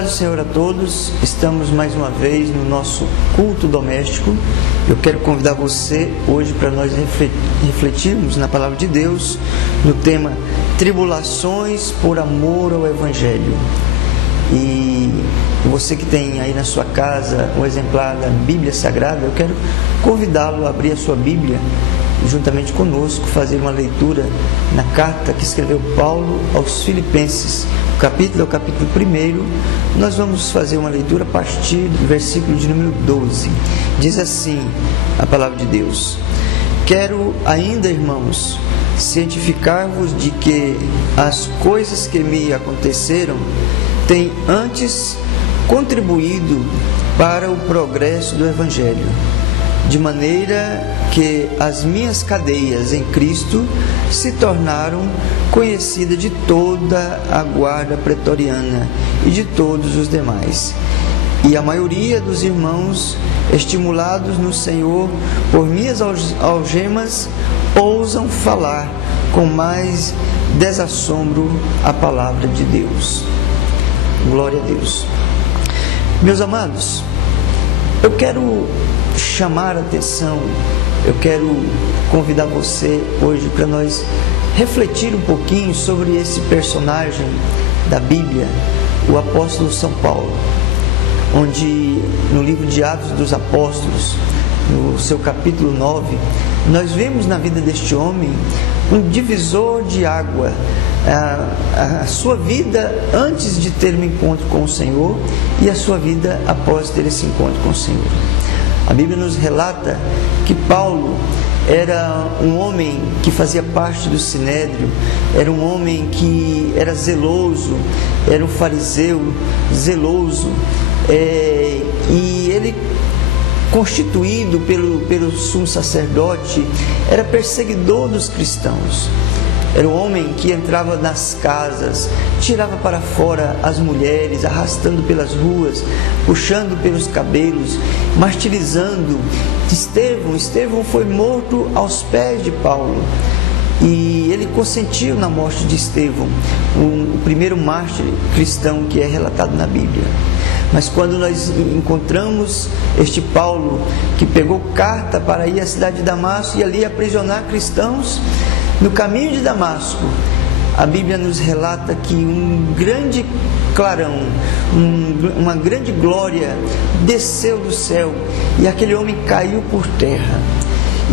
Paz do Senhor a todos, estamos mais uma vez no nosso culto doméstico. Eu quero convidar você hoje para nós refletirmos na Palavra de Deus no tema Tribulações por amor ao Evangelho. E você que tem aí na sua casa um exemplar da Bíblia Sagrada, eu quero convidá-lo a abrir a sua Bíblia juntamente conosco, fazer uma leitura na carta que escreveu Paulo aos Filipenses. O capítulo é o capítulo 1. Nós vamos fazer uma leitura a partir do versículo de número 12. Diz assim a palavra de Deus: Quero ainda, irmãos, cientificar-vos de que as coisas que me aconteceram têm antes contribuído para o progresso do Evangelho, de maneira que as minhas cadeias em Cristo se tornaram conhecidas de toda a guarda pretoriana e de todos os demais. E a maioria dos irmãos, estimulados no Senhor por minhas algemas, ousam falar com mais desassombro a palavra de Deus. Glória a Deus. Meus amados, eu quero chamar a atenção, eu quero convidar você hoje para nós refletir um pouquinho sobre esse personagem da Bíblia, o apóstolo São Paulo, onde no livro de Atos dos Apóstolos, no seu capítulo 9, nós vemos na vida deste homem um divisor de água, a sua vida antes de ter um encontro com o Senhor e a sua vida após ter esse encontro com o Senhor. A Bíblia nos relata que Paulo era um homem que fazia parte do Sinédrio, era um homem que era zeloso, era um fariseu zeloso, e ele, constituído pelo sumo sacerdote, era perseguidor dos cristãos. Era um homem que entrava nas casas, tirava para fora as mulheres, arrastando pelas ruas, puxando pelos cabelos, martirizando. Estevão foi morto aos pés de Paulo. E ele consentiu na morte de Estevão, o primeiro mártir cristão que é relatado na Bíblia. Mas quando nós encontramos este Paulo, que pegou carta para ir à cidade de Damasco e ali aprisionar cristãos, no caminho de Damasco, a Bíblia nos relata que um grande clarão, uma grande glória desceu do céu e aquele homem caiu por terra.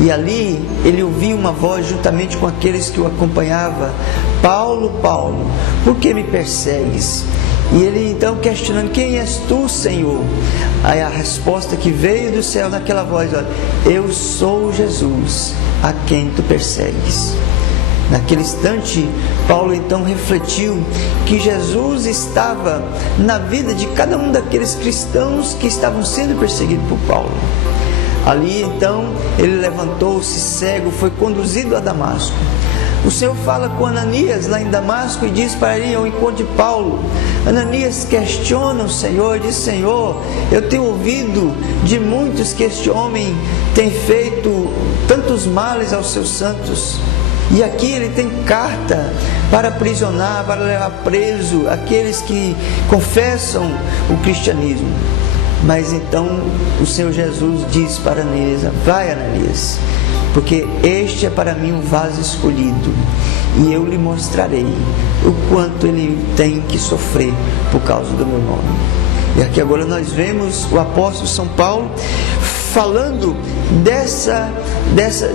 E ali ele ouviu uma voz juntamente com aqueles que o acompanhavam: Paulo, Paulo, por que me persegues? E ele então questionando: quem és tu, Senhor? Aí a resposta que veio do céu naquela voz: olha, eu sou Jesus, a quem tu persegues. Naquele instante, Paulo então refletiu que Jesus estava na vida de cada um daqueles cristãos que estavam sendo perseguidos por Paulo. Ali então, ele levantou-se cego, foi conduzido a Damasco. O Senhor fala com Ananias lá em Damasco e diz para ir ao encontro de Paulo. Ananias questiona o Senhor e diz: Senhor, eu tenho ouvido de muitos que este homem tem feito tantos males aos seus santos. E aqui ele tem carta para aprisionar, para levar preso aqueles que confessam o cristianismo. Mas então o Senhor Jesus diz para Ananias: vai, Ananias, porque este é para mim um vaso escolhido, e eu lhe mostrarei o quanto ele tem que sofrer por causa do meu nome. E aqui agora nós vemos o apóstolo São Paulo falando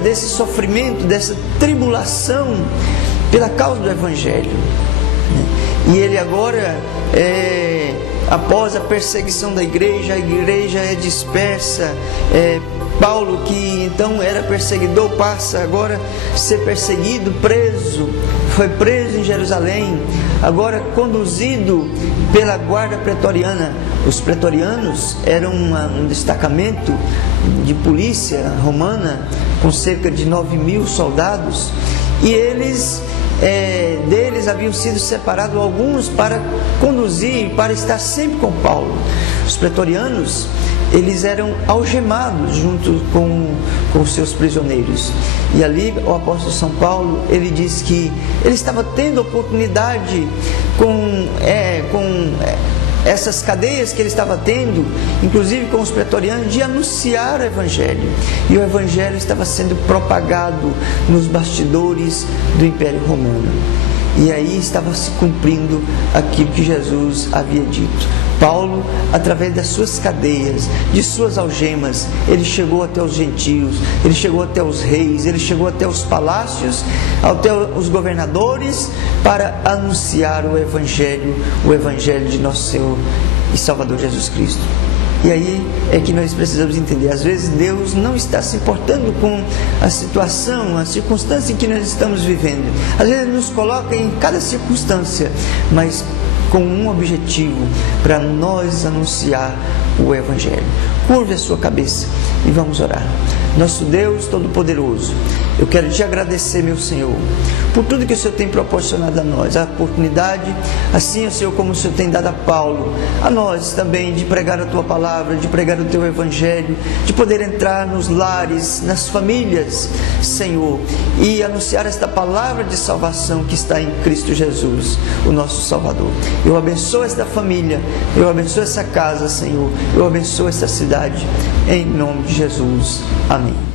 desse sofrimento, dessa tribulação pela causa do Evangelho. E ele agora, após a perseguição da igreja, a igreja é dispersa. Paulo, que então era perseguidor, passa agora a ser perseguido, preso, foi preso em Jerusalém, agora conduzido pela guarda pretoriana. Os pretorianos eram um destacamento de polícia romana com cerca de 9.000 soldados, e deles haviam sido separados alguns para conduzir, para estar sempre com Paulo. Os pretorianos, eles eram algemados junto com os seus prisioneiros. E ali o apóstolo São Paulo, ele diz que ele estava tendo oportunidade essas cadeias que ele estava tendo, inclusive com os pretorianos, de anunciar o Evangelho. E o Evangelho estava sendo propagado nos bastidores do Império Romano. E aí estava se cumprindo aquilo que Jesus havia dito. Paulo, através das suas cadeias, de suas algemas, ele chegou até os gentios, ele chegou até os reis, ele chegou até os palácios, até os governadores, para anunciar o Evangelho de nosso Senhor e Salvador Jesus Cristo. E aí é que nós precisamos entender, às vezes Deus não está se importando com a situação, a circunstância em que nós estamos vivendo. Às vezes Ele nos coloca em cada circunstância, mas com um objetivo, para nós anunciar o Evangelho. Curve a sua cabeça e vamos orar. Nosso Deus Todo-Poderoso, eu quero te agradecer, meu Senhor, por tudo que o Senhor tem proporcionado a nós, a oportunidade, assim, Senhor, como o Senhor tem dado a Paulo, a nós também, de pregar a Tua Palavra, de pregar o Teu Evangelho, de poder entrar nos lares, nas famílias, Senhor, e anunciar esta palavra de salvação que está em Cristo Jesus, o nosso Salvador. Eu abençoo esta família, eu abençoo essa casa, Senhor, eu abençoo essa cidade, em nome de Jesus. Amém.